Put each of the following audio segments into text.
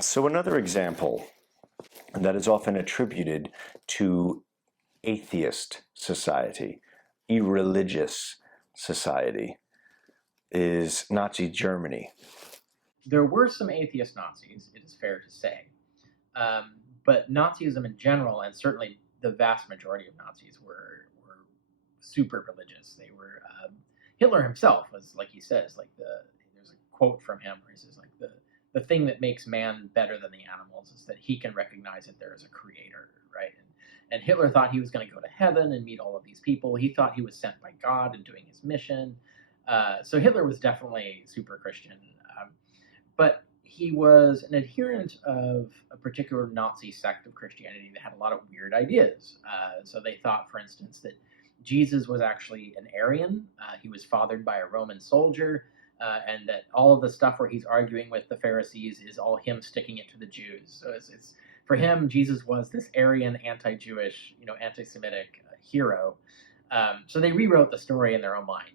So another example that is often attributed to atheist society, irreligious society, is Nazi Germany. There were some atheist Nazis, it is fair to say. But Nazism in general, and certainly the vast majority of Nazis, were super religious. They were Hitler himself was, like he says, like there's a quote from him where he says like the thing that makes man better than the animals is that he can recognize that there is a creator, right? And Hitler thought he was going to go to heaven and meet all of these people. He thought he was sent by God and doing his mission. So Hitler was definitely super Christian. But he was an adherent of a particular Nazi sect of Christianity that had a lot of weird ideas. So they thought, for instance, that Jesus was actually an Aryan. He was fathered by a Roman soldier, and that all of the stuff where he's arguing with the Pharisees is all him sticking it to the Jews. So it's for him, Jesus was this Aryan, anti-Jewish, anti-Semitic hero. So they rewrote the story in their own mind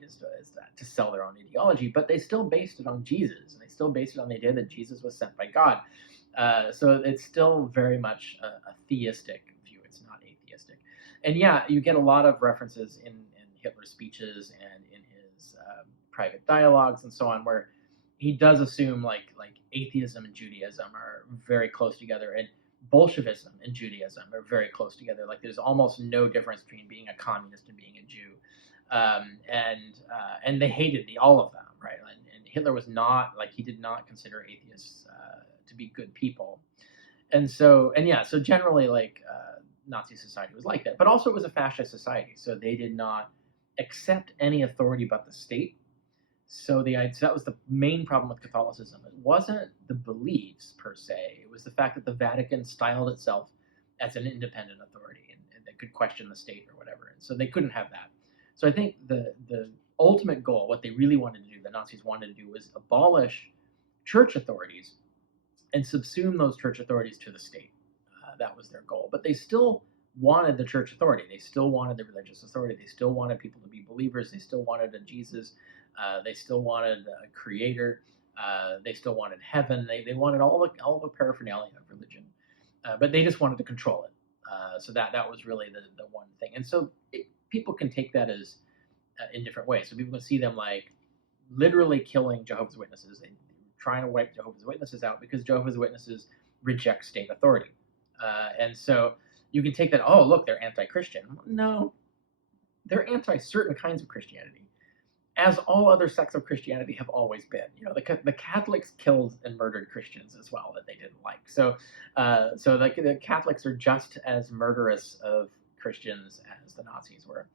to sell their own ideology, but they still based it on Jesus, and they still based it on the idea that Jesus was sent by God. So it's still very much a theistic view. It's not atheistic. And yeah, you get a lot of references in Hitler's speeches and in his private dialogues and so on, where he does assume like atheism and Judaism are very close together, and Bolshevism and Judaism are very close together. Like there's almost no difference between being a communist and being a Jew, and they hated all of them, right? And Hitler was not he did not consider atheists to be good people, so generally Nazi society was like that, but also it was a fascist society, so they did not accept any authority but the state. So that was the main problem with Catholicism. It wasn't the beliefs per se. It was the fact that the Vatican styled itself as an independent authority and they could question the state or whatever. And so they couldn't have that. So I think the ultimate goal, what they really wanted to do, the Nazis wanted to do, was abolish church authorities and subsume those church authorities to the state. That was their goal. But they still wanted the church authority. They still wanted the religious authority. They still wanted people to be believers. They still wanted a Jesus. They still wanted a creator. They still wanted heaven. They wanted all the paraphernalia of religion, but they just wanted to control it. So that was really the one thing. And so people can take that as in different ways. So people can see them like literally killing Jehovah's Witnesses. They're trying to wipe Jehovah's Witnesses out because Jehovah's Witnesses reject state authority. And so you can take that, oh, look, they're anti-Christian. No, they're anti-certain kinds of Christianity, as all other sects of Christianity have always been. The Catholics killed and murdered Christians as well that they didn't like. So the Catholics are just as murderous of Christians as the Nazis were.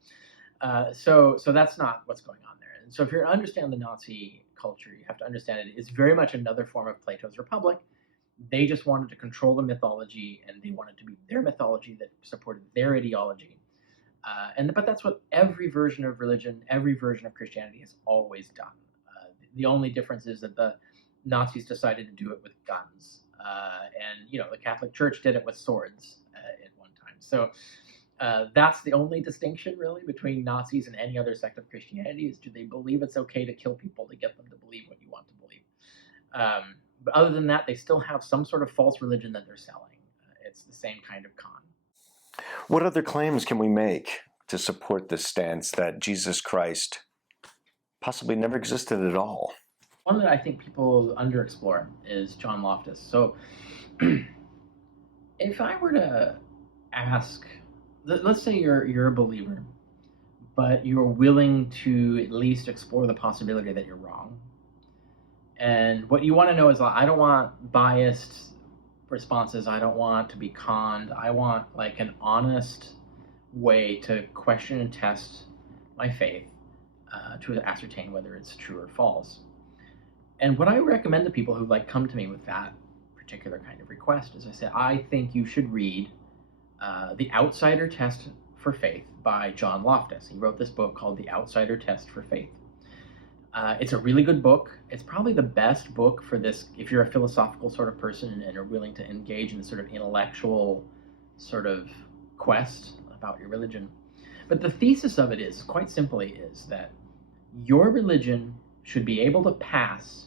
So that's not what's going on there. And so if you're to understand the Nazi culture, you have to understand it is very much another form of Plato's Republic. They just wanted to control the mythology, and they wanted to be their mythology that supported their ideology. But that's what every version of religion, every version of Christianity has always done. The only difference is that the Nazis decided to do it with guns, and the Catholic Church did it with swords at one time. So that's the only distinction really between Nazis and any other sect of Christianity is do they believe it's okay to kill people to get them to believe what you want to believe. But other than that, they still have some sort of false religion that they're selling. It's the same kind of con. What other claims can we make to support this stance that Jesus Christ possibly never existed at all? One that I think people underexplore is John Loftus. So if I were to ask, let's say you're a believer, but you're willing to at least explore the possibility that you're wrong. And what you want to know is, I don't want biased responses. I don't want to be conned. I want like an honest way to question and test my faith to ascertain whether it's true or false. And what I recommend to people who come to me with that particular kind of request is I say, I think you should read The Outsider Test for Faith by John Loftus. He wrote this book called The Outsider Test for Faith. It's a really good book. It's probably the best book for this if you're a philosophical sort of person and are willing to engage in this sort of intellectual sort of quest about your religion. But the thesis of it is, quite simply, is that your religion should be able to pass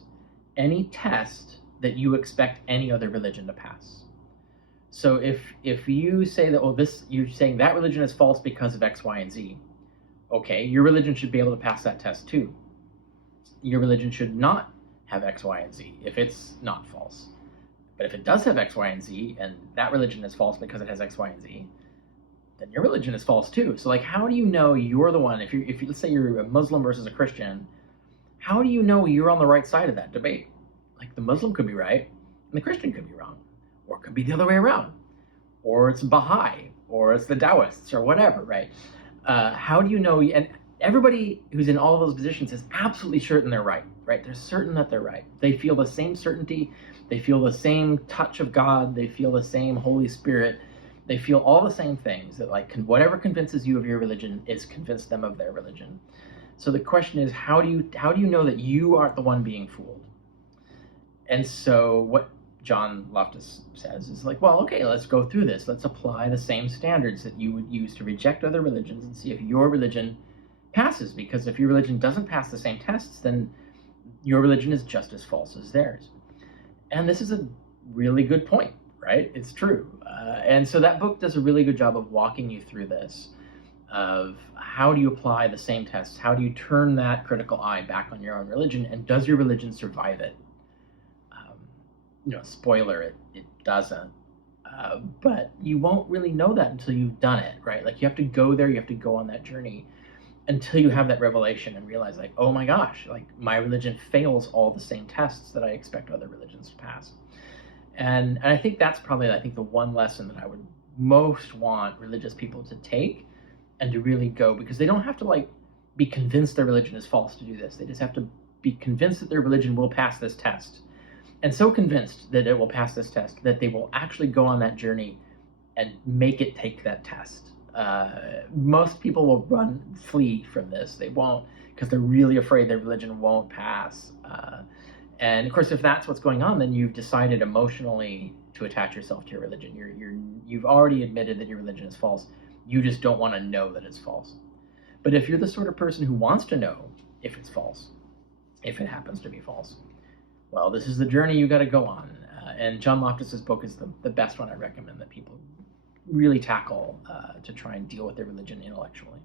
any test that you expect any other religion to pass. So if you say that, oh, this, you're saying that religion is false because of X, Y, and Z, okay, your religion should be able to pass that test too. Your religion should not have X, Y, and Z if it's not false. But if it does have X, Y, and Z, and that religion is false because it has X, Y, and Z, then your religion is false too. So like, how do you know you're the one, if you let's say you're a Muslim versus a Christian, how do you know you're on the right side of that debate? Like, the Muslim could be right and the Christian could be wrong, or it could be the other way around, or it's Baha'i, or it's the Taoists, or whatever, right? How do you know? And everybody who's in all of those positions is absolutely certain they're right, right? They're certain that they're right. They feel the same certainty. They feel the same touch of God. They feel the same Holy Spirit. They feel all the same things, that like whatever convinces you of your religion is convinced them of their religion. So the question is, how do you know that you aren't the one being fooled? And so what John Loftus says is like, well, okay, let's go through this. Let's apply the same standards that you would use to reject other religions and see if your religion passes. Because if your religion doesn't pass the same tests, then your religion is just as false as theirs. And this is a really good point, right? It's true. And so that book does a really good job of walking you through this, of how do you apply the same tests? How do you turn that critical eye back on your own religion? And does your religion survive it? Spoiler, it doesn't. But you won't really know that until you've done it, right? Like, you have to go there, you have to go on that journey until you have that revelation and realize, like, oh my gosh, like, my religion fails all the same tests that I expect other religions to pass. And I think that's probably, the one lesson that I would most want religious people to take and to really go, because they don't have to, like, be convinced their religion is false to do this. They just have to be convinced that their religion will pass this test. And so convinced that it will pass this test that they will actually go on that journey and make it take that test. Most people will flee from this. They won't, because they're really afraid their religion won't pass. And of course, if that's what's going on, then you've decided emotionally to attach yourself to your religion. You've already admitted that your religion is false. You just don't want to know that it's false. But if you're the sort of person who wants to know if it's false, if it happens to be false, well, this is the journey you got to go on. And John Loftus's book is the best one I recommend that people really tackle to try and deal with their religion intellectually.